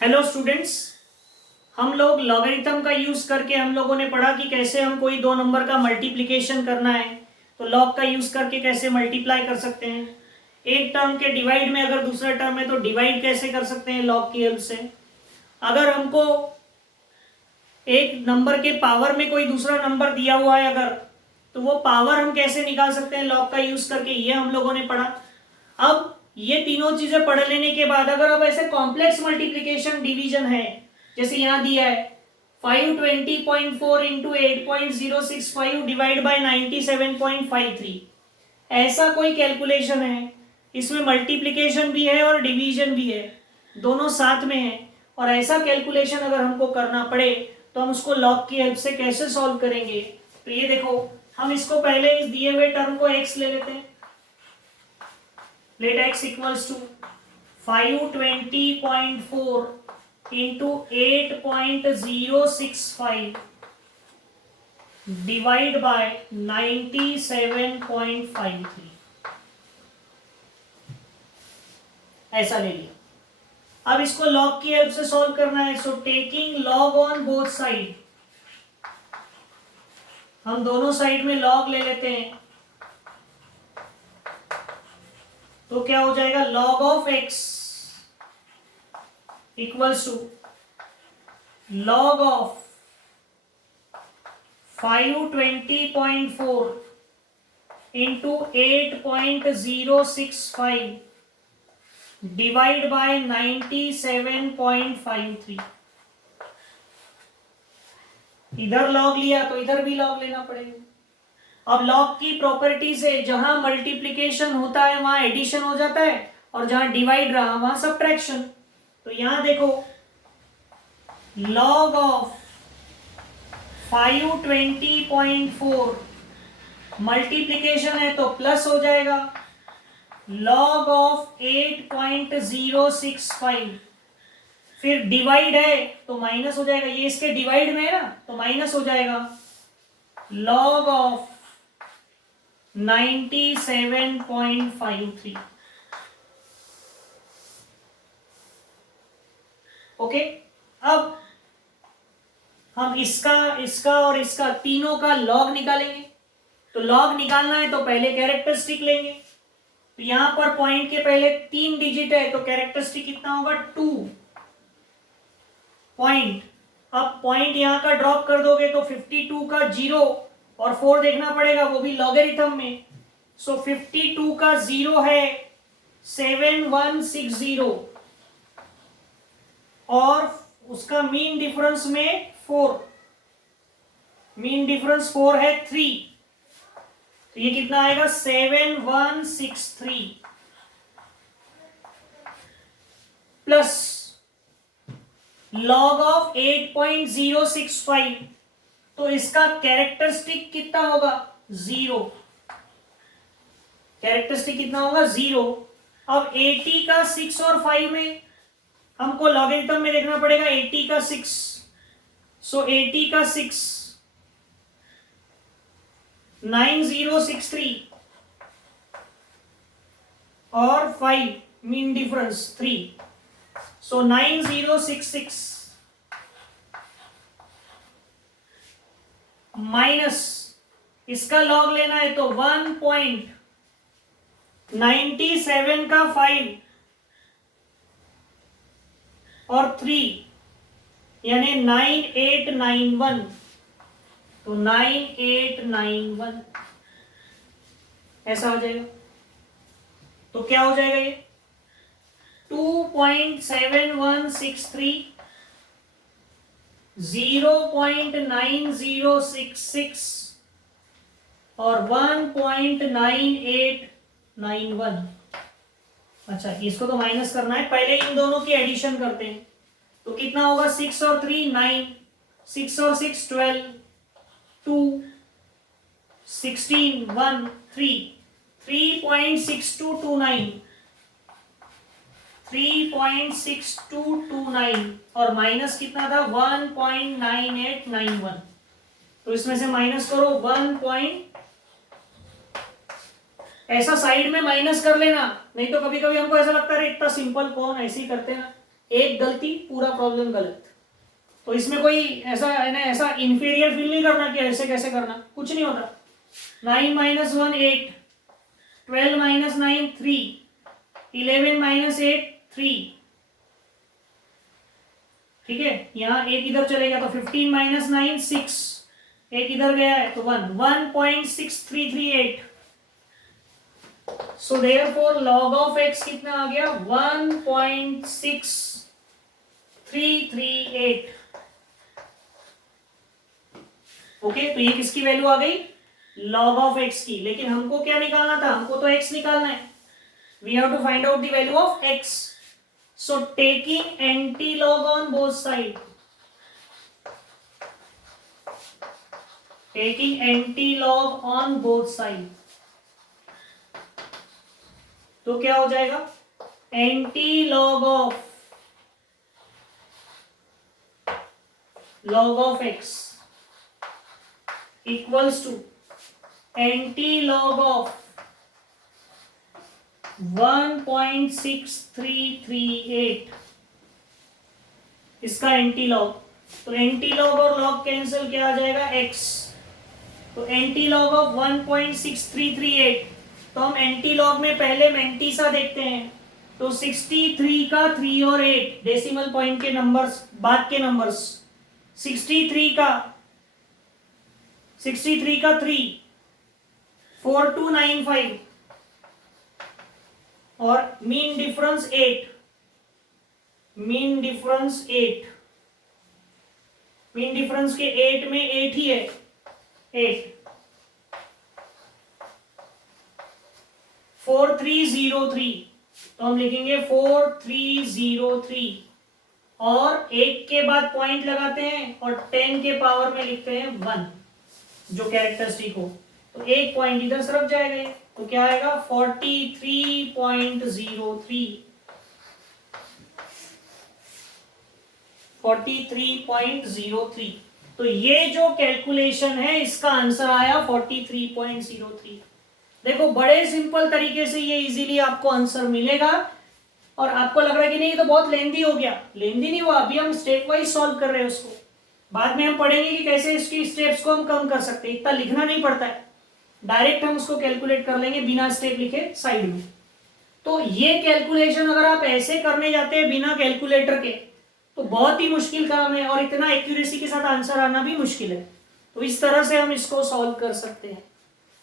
Hello students. हम लोग logarithm का यूज करके हम लोगों ने पढ़ा कि कैसे हम कोई दो नंबर का मल्टीप्लिकेशन करना है तो लॉग का यूज करके कैसे मल्टीप्लाई कर सकते हैं। एक टर्म के डिवाइड में अगर दूसरा टर्म है तो डिवाइड कैसे कर सकते हैं लॉग की हेल्प से। अगर हमको एक नंबर के पावर में कोई दूसरा नंबर दिया हुआ है अगर, तो वो पावर हम कैसे निकाल सकते हैं लॉग का यूज करके, ये हम लोगों ने पढ़ा। अब ये तीनों चीजें पढ़ लेने के बाद अगर अब ऐसे कॉम्प्लेक्स मल्टीप्लिकेशन डिवीजन है, जैसे यहां दिया है 520.4 इंटू 8.065 डिवाइड बाई 97.53, ऐसा कोई कैलकुलेशन है, इसमें मल्टीप्लिकेशन भी है और डिवीजन भी है, दोनों साथ में है, और ऐसा कैलकुलेशन अगर हमको करना पड़े तो हम उसको लॉग की हेल्प से कैसे सॉल्व करेंगे। तो ये देखो, हम इसको पहले इस दिए हुए टर्म को x ले लेते हैं। Let x equals to 520.4 into 8.065 divide by 97.53, ऐसा ले लिया। अब इसको लॉग की हेल्प से सॉल्व करना है। So taking log on both side, हम दोनों साइड में लॉग ले लेते हैं। तो क्या हो जाएगा, log of x equals to log of 520.4 into 8.065 divide by 97.53। इधर लॉग लिया तो इधर भी लॉग लेना पड़ेगा। अब लॉग की प्रॉपर्टी से जहां मल्टीप्लिकेशन होता है वहां एडिशन हो जाता है और जहां डिवाइड रहा वहां सब्ट्रैक्शन। तो यहां देखो, लॉग ऑफ 520.4 मल्टीप्लिकेशन है तो प्लस हो जाएगा, लॉग ऑफ 8.065 फिर डिवाइड है तो माइनस हो जाएगा, ये इसके डिवाइड में है ना तो माइनस हो जाएगा, लॉग ऑफ 97.53। ओके, अब हम इसका और इसका तीनों का लॉग निकालेंगे। तो लॉग निकालना है तो पहले कैरेक्टरिस्टिक लेंगे। तो यहां पर पॉइंट के पहले 3 डिजिट है तो कैरेक्टरिस्टिक कितना होगा, 2 पॉइंट। अब पॉइंट यहां का ड्रॉप कर दोगे तो 52 का 0 और 4 देखना पड़ेगा, वो भी लॉगरिथम में। सो 52 का 0 है 7160 और उसका मीन डिफरेंस में 4, मीन डिफरेंस 4 है 3, तो ये कितना आएगा 7163 प्लस लॉग ऑफ 8.065, तो इसका कैरेक्टरिस्टिक कितना होगा 0, कैरेक्टरिस्टिक कितना होगा 0। अब 80 का 6 और 5 में हमको लॉगरिथम में देखना पड़ेगा 80 का 6, सो 80 का 6 9063 और 5 मीन डिफरेंस 3, सो 9066 माइनस इसका लॉग लेना है तो 1.97 का 5 और 3 यानी 9891, तो 9891 ऐसा हो जाएगा। तो क्या हो जाएगा ये 2.7163 0.9066 और 1.9891। अच्छा, इसको तो माइनस करना है, पहले इन दोनों की एडिशन करते हैं। तो कितना होगा 6 और 3 9, 6 और 6 12, 2 16 1 3, 3.6229 3.6229 और माइनस कितना था 1.9891। तो इसमें से माइनस करो 1. ऐसा साइड में माइनस कर लेना, नहीं तो कभी कभी हमको ऐसा लगता है इतना सिंपल कौन ऐसे ही करते हैं। एक गलती पूरा प्रॉब्लम गलत। तो इसमें कोई ऐसा है ना, ऐसा इंफीरियर फील नहीं करना कि ऐसे कैसे करना, कुछ नहीं होता। 9 - 1 8, 12 - 9 3, 11 - 8 3, ठीक है। यहाँ एक इधर चलेगा तो 15 - 9 6, एक इधर गया है तो 1, 1.6338। So therefore log of x कितना आ गया, 1.6338। ओके, तो ये किसकी वैल्यू आ गई, log ऑफ x की। लेकिन हमको क्या निकालना था, हमको तो x निकालना है। We have to find out the value of x। So taking anti log on both side, taking anti log on both side, तो क्या हो जाएगा, anti log of x equals to anti log of 1.6338, इसका anti log. तो anti log और log cancel, क्या आ जाएगा, x। तो एंटी लॉग ऑफ 1.6338, तो हम एंटी लॉग में पहले मैंटीसा देखते हैं। तो 63 का 3 और 8 डेसिमल पॉइंट के नंबर्स, बाद के नंबर्स। 63 का 3 4295 और मीन डिफरेंस 8, मीन डिफरेंस के 8 में 8 ही है, 8। 4303, तो हम लिखेंगे 4303 और 1 के बाद पॉइंट लगाते हैं और 10 के पावर में लिखते हैं 1, जो कैरेक्टरिस्टिक हो। तो एक पॉइंट इधर सरक जाएगा ये, तो क्या आएगा 43.03, 43.03। तो ये जो कैलकुलेशन है इसका आंसर आया 43.03। देखो बड़े सिंपल तरीके से ये इजीली आपको आंसर मिलेगा। और आपको लग रहा है कि नहीं ये तो बहुत लेंदी हो गया, लेंदी नहीं हुआ, अभी हम स्टेप वाइज सॉल्व कर रहे हैं उसको। बाद में हम पढ़ेंगे कि कैसे इसकी स्टेप्स को हम कम कर सकते हैं, इतना लिखना नहीं पड़ता है, डायरेक्ट हम उसको कैलकुलेट कर लेंगे बिना स्टेप लिखे साइड में। तो ये कैलकुलेशन अगर आप ऐसे करने जाते हैं बिना कैलकुलेटर के तो बहुत ही मुश्किल काम है और इतना एक्यूरेसी के साथ आंसर आना भी मुश्किल है। तो इस तरह से हम इसको सॉल्व कर सकते हैं,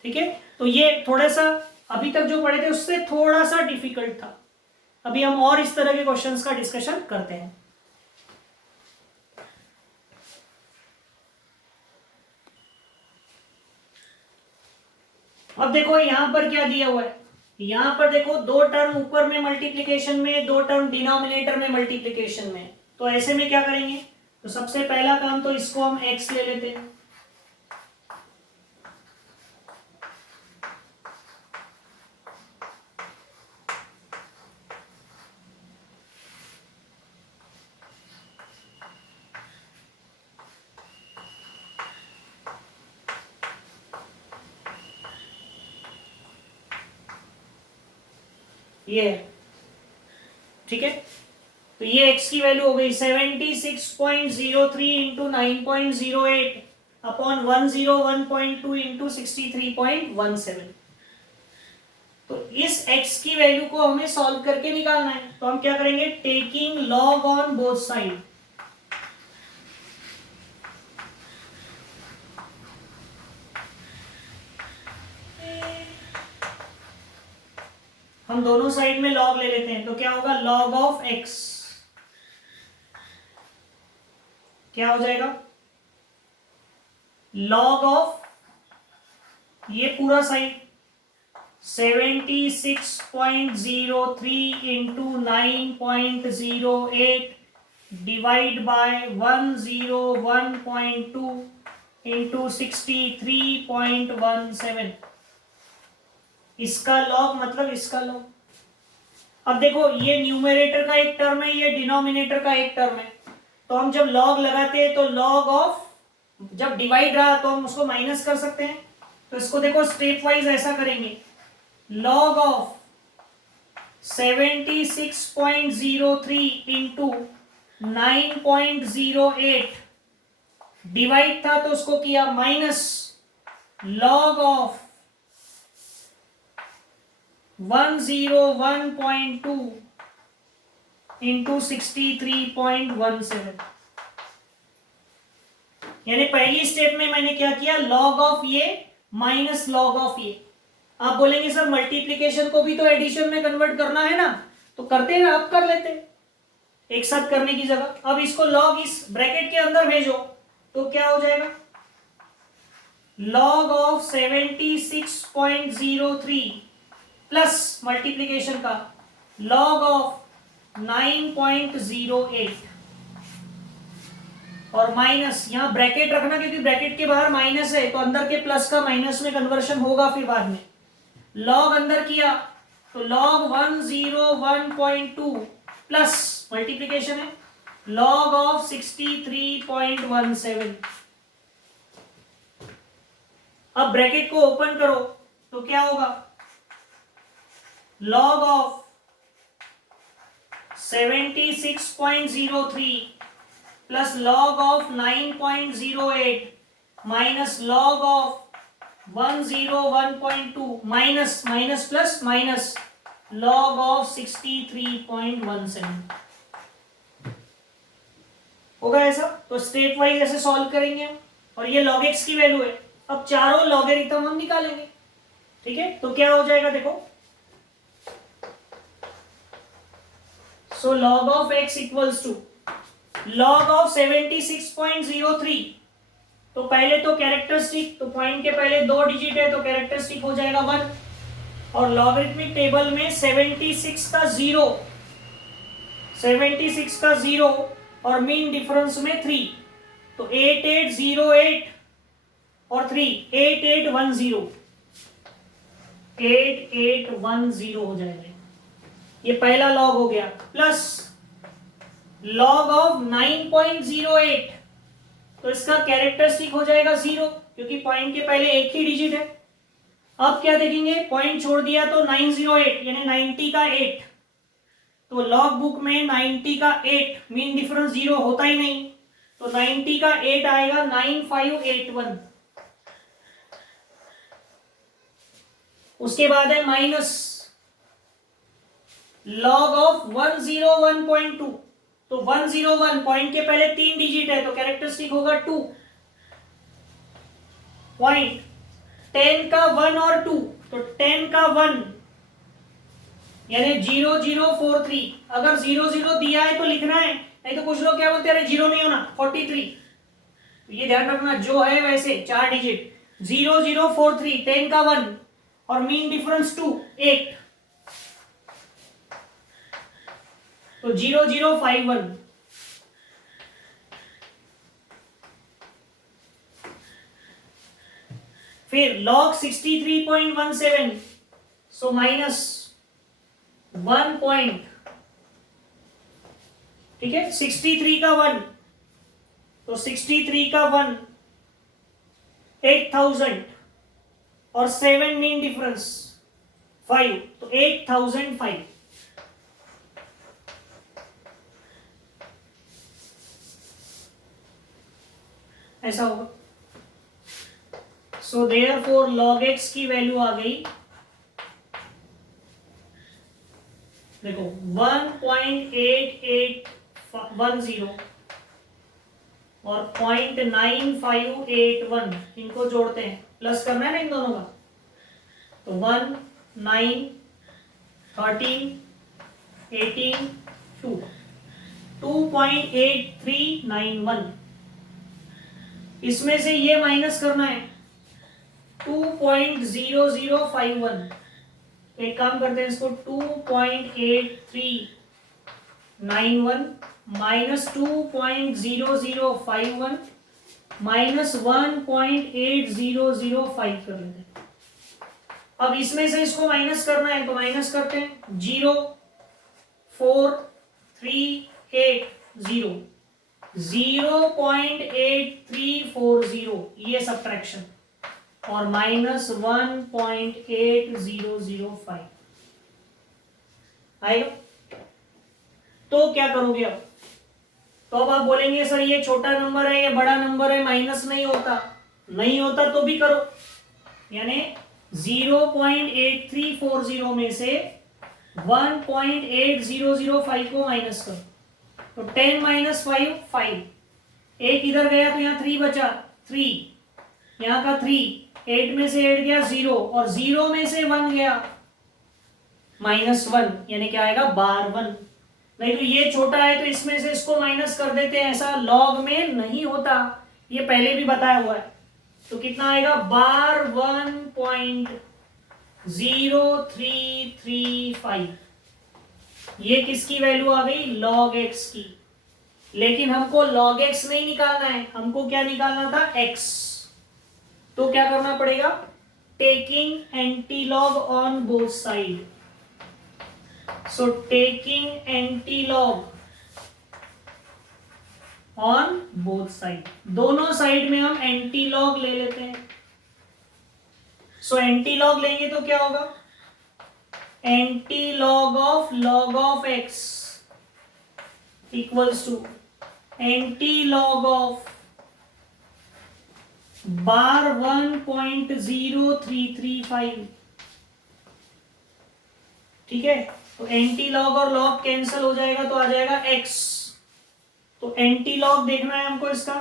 ठीक है। तो ये थोड़ा सा अभी तक जो पढ़े थे उससे थोड़ा सा डिफिकल्ट था। अभी हम और इस तरह के क्वेश्चंस का डिस्कशन करते हैं। अब देखो यहां पर क्या दिया हुआ है, यहां पर देखो दो टर्म ऊपर में मल्टीप्लिकेशन में, दो टर्म डिनोमिनेटर में मल्टीप्लिकेशन में। तो ऐसे में क्या करेंगे, तो सबसे पहला काम तो इसको हम x ले लेते हैं। ये ठीक है, तो ये x की वैल्यू हो गई 76.03 इंटू 9.08 अपॉन 101.2 इंटू 63.17। तो इस x की वैल्यू को हमें सॉल्व करके निकालना है। तो हम क्या करेंगे, taking log on both side, हम दोनों साइड में लॉग ले लेते हैं। तो क्या होगा, लॉग ऑफ x क्या हो जाएगा, लॉग ऑफ ये पूरा side 76.03 into 9.08 divide by 101.2 into 63.17, इसका लॉग मतलब इसका लॉग। अब देखो ये न्यूमरेटर का एक टर्म है, ये डिनोमिनेटर का एक टर्म है। तो हम जब लॉग लगाते हैं तो लॉग ऑफ, जब डिवाइड रहा तो हम उसको माइनस कर सकते हैं। तो इसको देखो स्टेप वाइज ऐसा करेंगे, लॉग ऑफ 76.03 इंटू 9.08 डिवाइड था तो उसको किया माइनस लॉग ऑफ 101.2 इंटू 63.17। यानी पहली स्टेप में मैंने क्या किया, लॉग ऑफ ये माइनस लॉग ऑफ ये। आप बोलेंगे सर मल्टीप्लिकेशन को भी तो एडिशन में कन्वर्ट करना है ना, तो करते हैं, आप कर लेते हैं एक साथ करने की जगह। अब इसको लॉग इस ब्रैकेट के अंदर भेजो तो क्या हो जाएगा, लॉग ऑफ 76.03 प्लस मल्टीप्लिकेशन का लॉग ऑफ 9.08 और माइनस, यहां ब्रैकेट रखना क्योंकि ब्रैकेट के बाहर माइनस है तो अंदर के प्लस का माइनस में कन्वर्शन होगा फिर बाद में। लॉग अंदर किया तो लॉग 101.2 प्लस मल्टीप्लिकेशन है लॉग ऑफ 63.17। अब ब्रैकेट को ओपन करो तो क्या होगा, log of 76.03 plus log of 9.08 minus log of 101.2 minus minus plus minus log of 63.17 होगा ऐसा। तो स्टेप वाइज ऐसे सॉल्व करेंगे और ये log x की वैल्यू है। अब चारों लॉगरिथम हम निकालेंगे, ठीक है। तो क्या हो जाएगा देखो, so log of x equals to log of 76.03। तो पहले तो कैरेक्टरिस्टिक, तो पॉइंट के पहले 2 डिजिट है तो कैरेक्टरिस्टिक हो जाएगा 1 और लॉगरिथमिक टेबल में 76 का 0 और मीन डिफरेंस में 3 तो 8808 और 3 8810 हो जाएगा। ये पहला लॉग हो गया प्लस लॉग ऑफ 9.08 तो इसका कैरेक्टरिस्टिक हो जाएगा 0 क्योंकि पॉइंट के पहले एक ही डिजिट है। अब क्या देखेंगे, पॉइंट छोड़ दिया तो 908 यानी 90 का 8 तो लॉग बुक में 90 का 8 मीन डिफरेंस 0 होता ही नहीं तो 90 का 8 आएगा 9581। उसके बाद है माइनस लॉग ऑफ 101.2 तो 101 पॉइंट के पहले 3 डिजिट है तो कैरेक्टरिस्टिक होगा 2 पॉइंट 10 का 1 और 2 तो 10 का 1 यानी 0043। अगर 00 दिया है तो लिखना है, नहीं तो कुछ लोग क्या बोलते हैं अरे 0 नहीं होना 43। तो ये ध्यान रखना जो है वैसे 4 डिजिट 0043 10 का 1 और मीन डिफरेंस 2 8 तो 0051। फिर log 63.17 सो माइनस 1 पॉइंट, ठीक है। 63 का 1 तो 63 का 1 8000 और 7 मीन डिफरेंस 5 तो 8005। ऐसा होगा। सो देयरफॉर log x की वैल्यू आ गई देखो 1.8810 और 0.9581 इनको जोड़ते हैं, प्लस करना है ना इन दोनों का तो 1 9 13 18 2 2.8391। इसमें से ये माइनस करना है 2.0051। एक काम करते हैं इसको 2.8391 माइनस 2.0051 माइनस 1.8005 कर लेते हैं। अब इसमें से इसको माइनस करना है तो माइनस करते हैं 0.4380 0.8340 ये सब्ट्रैक्शन और माइनस 1.8005। आएगा। तो क्या करोगे अब? तो अब आप बोलेंगे सर ये छोटा नंबर है, ये बड़ा नंबर है, माइनस नहीं होता। नहीं होता तो भी करो, यानी 0.8340 में से 1.8005 को माइनस करो। तो 10 माइनस 5 5, एक इधर गया तो यहाँ 3 बचा, 3 यहाँ का 3, 8 में से 8 गया 0, और 0 में से 1 गया -1, यानी क्या आएगा 12। नहीं तो ये छोटा है तो इसमें से इसको माइनस कर देते हैं, ऐसा लॉग में नहीं होता, ये पहले भी बताया हुआ है। तो कितना आएगा 12.0335। ये किसकी वैल्यू आ गई? लॉग एक्स की। लेकिन हमको लॉग एक्स नहीं निकालना है, हमको क्या निकालना था? एक्स। तो क्या करना पड़ेगा? Taking antilog on both side. So taking antilog on both side, दोनों साइड में हम एंटीलॉग ले लेते हैं। So एंटीलॉग लेंगे तो क्या होगा? Antilog of log of x equals to antilog of bar 1.0335। ठीक है, तो एंटी लॉग और लॉग कैंसिल हो जाएगा तो आ जाएगा x। तो एंटी लॉग देखना है हमको इसका।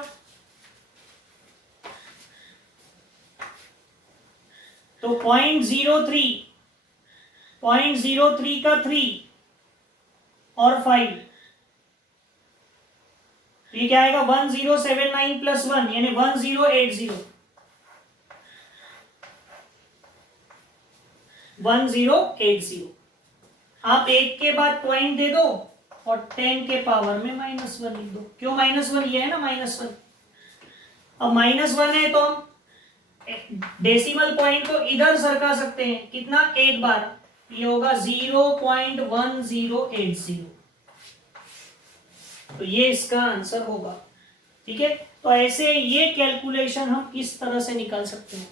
तो 0.03 का 3 और 5, तो ये क्या आएगा? 1079 प्लस 1 यानी 1080। 1080। आप एक के बाद पॉइंट दे दो और 10 के पावर में -1 लिख दो। क्यों -1? ये है ना -1। अब -1 है तो हम डेसिमल पॉइंट को इधर सरका सकते हैं। कितना? एक बार। ये होगा 0.1080। तो ये इसका आंसर होगा। ठीक है, तो ऐसे ये कैलकुलेशन हम इस तरह से निकाल सकते हैं।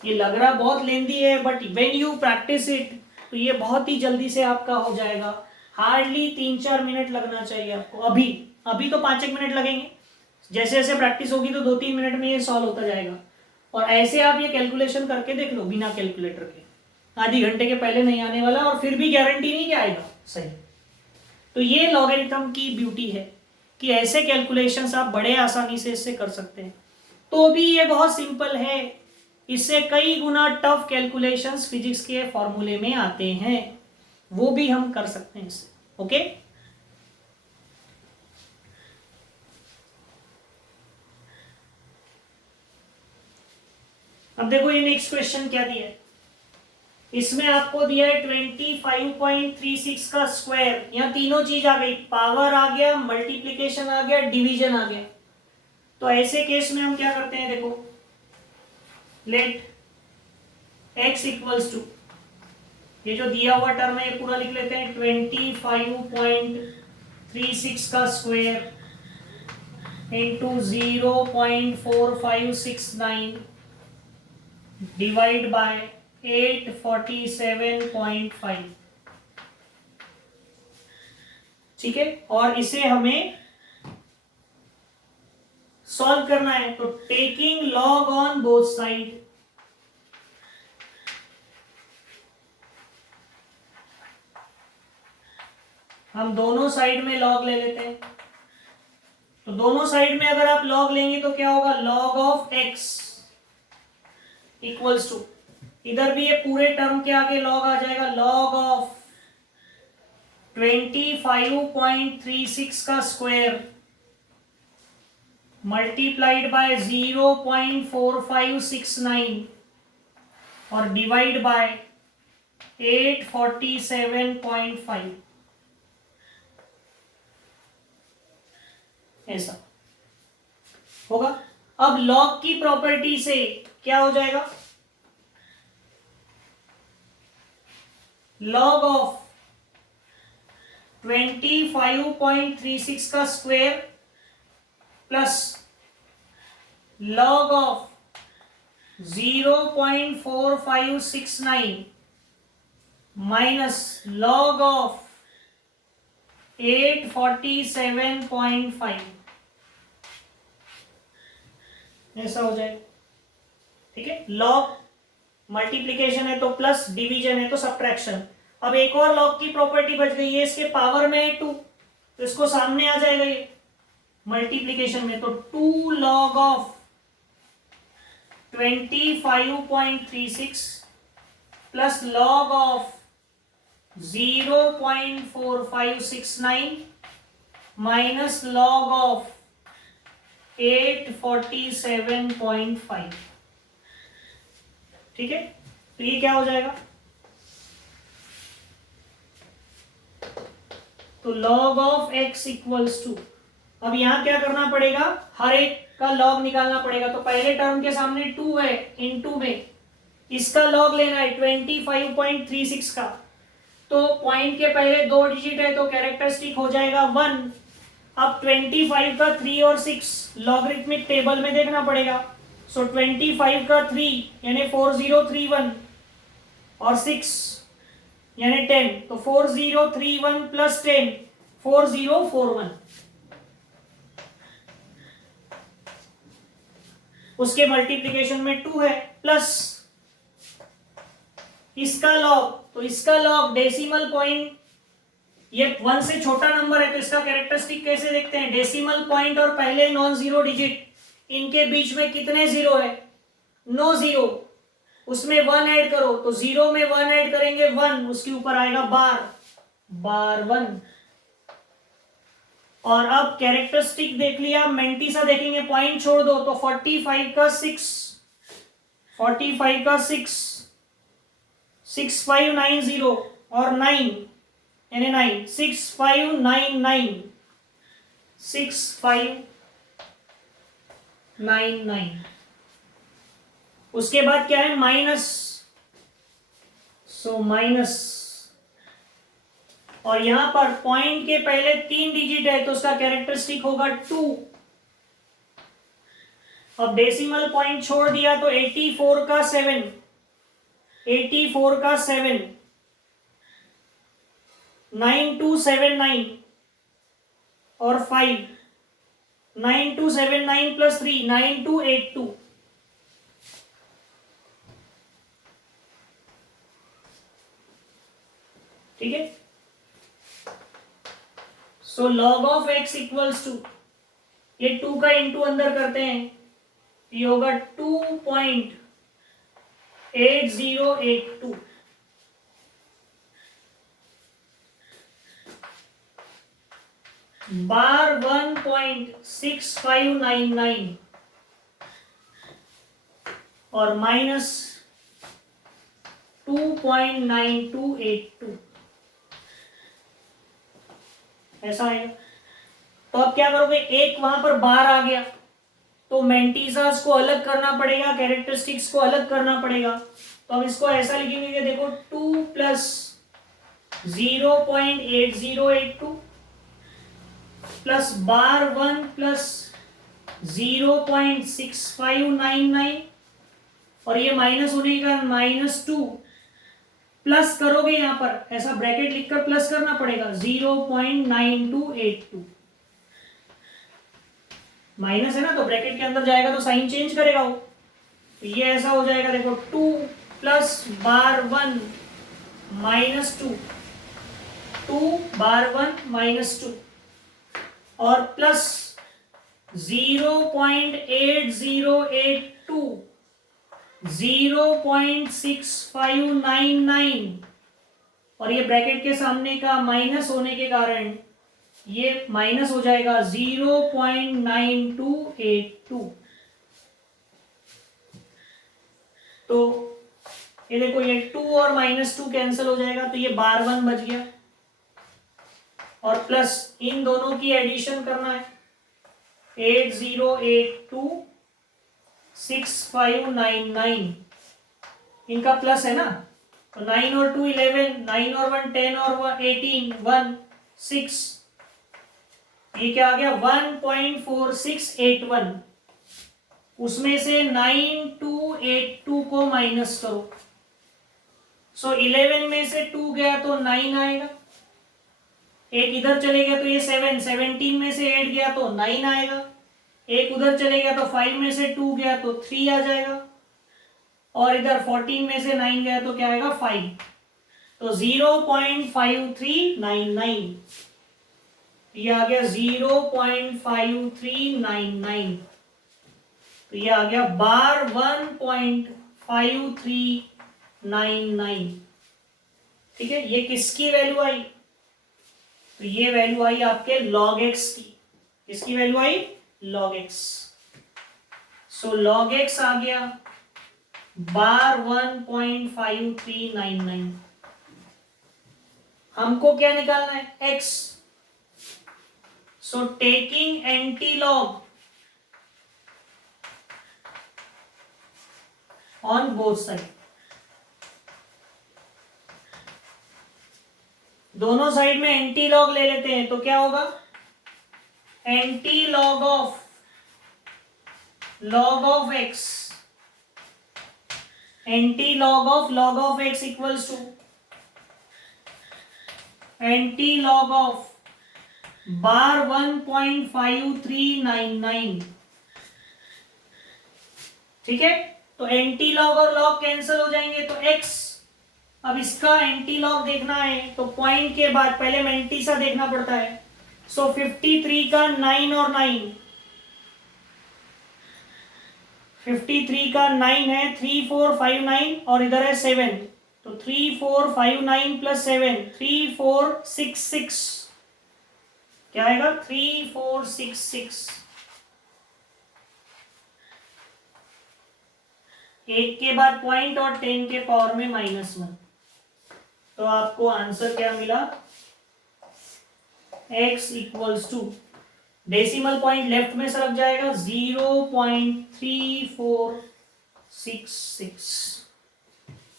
ये लग रहा बहुत लेंदी है, but when you practice it तो ये बहुत ही जल्दी से आपका हो जाएगा। हार्डली 3-4 मिनट लगना चाहिए आपको। अभी तो 5-1 मिनट लगेंगे, जैसे जैसे प्रैक्टिस होगी तो 2-3 मिनट में ये सॉल्व होता जाएगा। और ऐसे आप ये कैलकुलेशन करके देख लो बिना कैलकुलेटर के, आधी घंटे के पहले नहीं आने वाला, और फिर भी गारंटी नहीं कि आएगा सही। तो ये लॉगरिथम की ब्यूटी है कि ऐसे कैलकुलेशंस आप बड़े आसानी से इससे कर सकते हैं। तो भी ये बहुत सिंपल है, इससे कई गुना टफ कैलकुलेशंस फिजिक्स के फॉर्मूले में आते हैं, वो भी हम कर सकते हैं इससे। ओके, अब देखो ये नेक्स्ट क्वेश्चन क्या दिया है। इसमें आपको दिया है 25.36 का स्क्वायर। यहाँ तीनों चीज आ गई, पावर आ गया, मल्टीप्लीकेशन आ गया, डिवीजन आ गया। तो ऐसे केस में हम क्या करते हैं? देखो, लेट x इक्वल्स टू, ये जो दिया हुआ टर्म है ये पूरा लिख लेते हैं, 25.36 का स्क्वायर इंटू 0.4569 डिवाइड बाय 847.5। ठीक है, और इसे हमें सॉल्व करना है। तो taking log on both side, हम दोनों साइड में लॉग ले लेते हैं। तो दोनों साइड में अगर आप लॉग लेंगे तो क्या होगा? Log of x equals to, इधर भी ये पूरे टर्म के आगे लॉग आ जाएगा, लॉग ऑफ 25.36 का स्क्वायर मल्टीप्लाइड बाय 0.4569 और डिवाइड बाय 847.5, ऐसा होगा। अब लॉग की प्रॉपर्टी से क्या हो जाएगा? लॉग ऑफ 25.36 का square plus log of 0.4569 minus log of 847.5 ऐसा हो जाएगा। ठीक है, लॉग मल्टीप्लीकेशन है तो प्लस, डिवीजन है तो सब्ट्रैक्शन। अब एक और लॉग की प्रॉपर्टी बच गई है, इसके पावर में है 2, तो इसको सामने आ जाएगा ये मल्टीप्लीकेशन में, तो 2 log of 25.36 plus log of 0.4569 minus log of 847.5। ठीक है, तो ये क्या हो जाएगा, तो log of x equals to, अब यहां क्या करना पड़ेगा, हर एक का लॉग निकालना पड़ेगा। तो पहले टर्म के सामने 2 है, इनटू में इसका लॉग लेना है 25.36 का, तो पॉइंट के पहले 2 डिजिट है तो कैरेक्टरिस्टिक हो जाएगा 1। अब 25 का 3 और 6 लॉगरिथमिक टेबल में देखना पड़ेगा। सो 25 का 3 यानी 4031 और 6 यानी 10, तो 4031 प्लस 10 4041। उसके मल्टीप्लिकेशन में 2 है, प्लस इसका लॉग, तो इसका लॉग डेसिमल पॉइंट, ये 1 से छोटा नंबर है तो इसका कैरेक्टरिस्टिक कैसे देखते हैं, डेसिमल पॉइंट और पहले नॉन जीरो डिजिट, इनके बीच में कितने जीरो है, नो जीरो, उसमें 1 ऐड करो, तो 0 में 1 ऐड करेंगे 1, उसके ऊपर आएगा बार 1। और अब कैरेक्टरिस्टिक देख लिया, मेंटिसा देखेंगे, पॉइंट छोड़ दो, तो 45 का 6 6590 और 9 यानी 9 6599। उसके बाद क्या है, माइनस, सो माइनस, और यहां पर पॉइंट के पहले 3 डिजिट है तो उसका कैरेक्टरिस्टिक होगा 2। अब डेसिमल पॉइंट छोड़ दिया तो 84 का 7 9279 और 5 9279 प्लस 3 9282। ठीक है, so log of x equals to, ये 2 का इंटू अंदर करते हैं, ये होगा 2.8082 बार 1.6599 और माइनस 2.9282 ऐसा आएगा। तो अब क्या करोगे, एक वहां पर बार आ गया तो मेंटिसास को अलग करना पड़ेगा, कैरेक्टरिस्टिक्स को अलग करना पड़ेगा। तो अब इसको ऐसा लिखेंगे, देखो 2 प्लस 0.8082 प्लस बार 1 प्लस 0.6599 और ये माइनस होने का -2 प्लस करोगे, यहां पर ऐसा ब्रैकेट लिखकर प्लस करना पड़ेगा 0.9282। माइनस है ना, तो ब्रैकेट के अंदर जाएगा तो साइन चेंज करेगा वो, तो ये ऐसा हो जाएगा, देखो 2 प्लस बार 1 -2 2 बार 1 -2 और प्लस 0.8082 0.6599 और ये ब्रैकेट के सामने का माइनस होने के कारण ये माइनस हो जाएगा 0.9282। तो ये देखो, ये 2 और -2 कैंसिल हो जाएगा, तो ये बार 1 बच गया और प्लस इन दोनों की एडिशन करना है 8082 6599, इनका प्लस है ना, तो 9 और 2 11, 9 और 1 10 और 1 18 1 6, ये क्या आ गया 1.4681, उसमें से 9282 को माइनस करो, सो 11 में से 2 गया तो 9 आएगा एक इधर चले गया तो ये 7, 17 में से 8 गया तो 9 आएगा, एक उधर चले गया तो 5 में से 2 गया तो 3 आ जाएगा, और इधर 14 में से 9 गया तो क्या आएगा 5, तो 0.5399, ये आ गया 0.5399, तो ये आ गया बार 1.5399। ठीक है, ये किसकी वैल्यू आई? तो ये वैल्यू आई आपके log x की। किसकी वैल्यू आई? log x। So log x आ गया बार 1.5399। हमको क्या निकालना है? x। So taking anti log on both side, दोनों साइड में एंटी लॉग ले लेते हैं तो क्या होगा? Anti log of x, anti log of x equals to anti log of bar 1.5399। ठीक है, तो एंटी लॉग और लॉग कैंसिल हो जाएंगे तो x, अब इसका एंटी लॉग देखना है तो पॉइंट के बाद पहले मेंटीसा देखना पड़ता है। सो 53 का 9 और 9, 53 का 9 है 3459 और इधर है 7, तो 3459 प्लस 7 3466, क्या आएगा? 3466। एक के बाद पॉइंट और 10 के पावर में -1, तो आपको आंसर क्या मिला? x equals to, decimal point left में सरक जाएगा, 0.3466।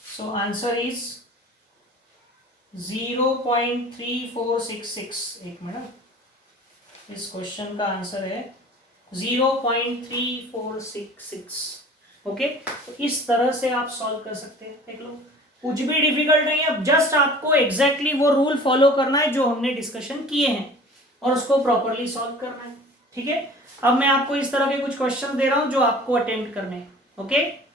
So answer is 0.3466। एक मिनट, इस क्वेश्चन का आंसर है 0.3466। ओके, तो इस तरह से आप सॉल्व कर सकते हैं। देख लो, कुछ भी डिफिकल्ट नहीं है, जस्ट आपको एग्जैक्टली वो रूल फॉलो करना है जो हमने डिस्कशन किए हैं और उसको प्रॉपरली सॉल्व करना है। ठीक है, अब मैं आपको इस तरह के कुछ क्वेश्चन दे रहा हूं जो आपको अटेम्प्ट करने हैं। ओके,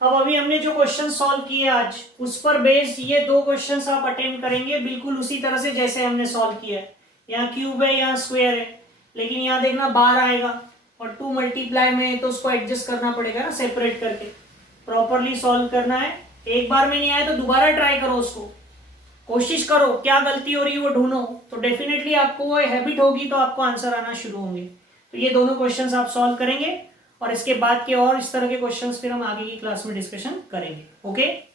अब अभी हमने जो क्वेश्चन सॉल्व किए आज, उस पर बेस्ड ये 2 क्वेश्चंस आप अटेम्प्ट करेंगे बिल्कुल उसी तरह से जैसे हमने सॉल्व किया है। यहाँ क्यूब है, यहाँ स्क्वायर है, लेकिन यहाँ देखना बार आएगा और 2 मल्टीप्लाई में है तो उसको एडजस्ट करना पड़ेगा ना, सेपरेट करके प्रॉपरली सॉल्व करना है। एक बार में नहीं आया तो दोबारा ट्राई करो, उसको कोशिश करो, क्या गलती हो रही है वो ढूंढो, तो डेफिनेटली आपको वो हैबिट होगी तो आपको आंसर आना शुरू होंगे। तो ये दोनों क्वेश्चंस आप सॉल्व करेंगे और इसके बाद के और इस तरह के क्वेश्चंस फिर हम आगे की क्लास में डिस्कशन करेंगे। ओके।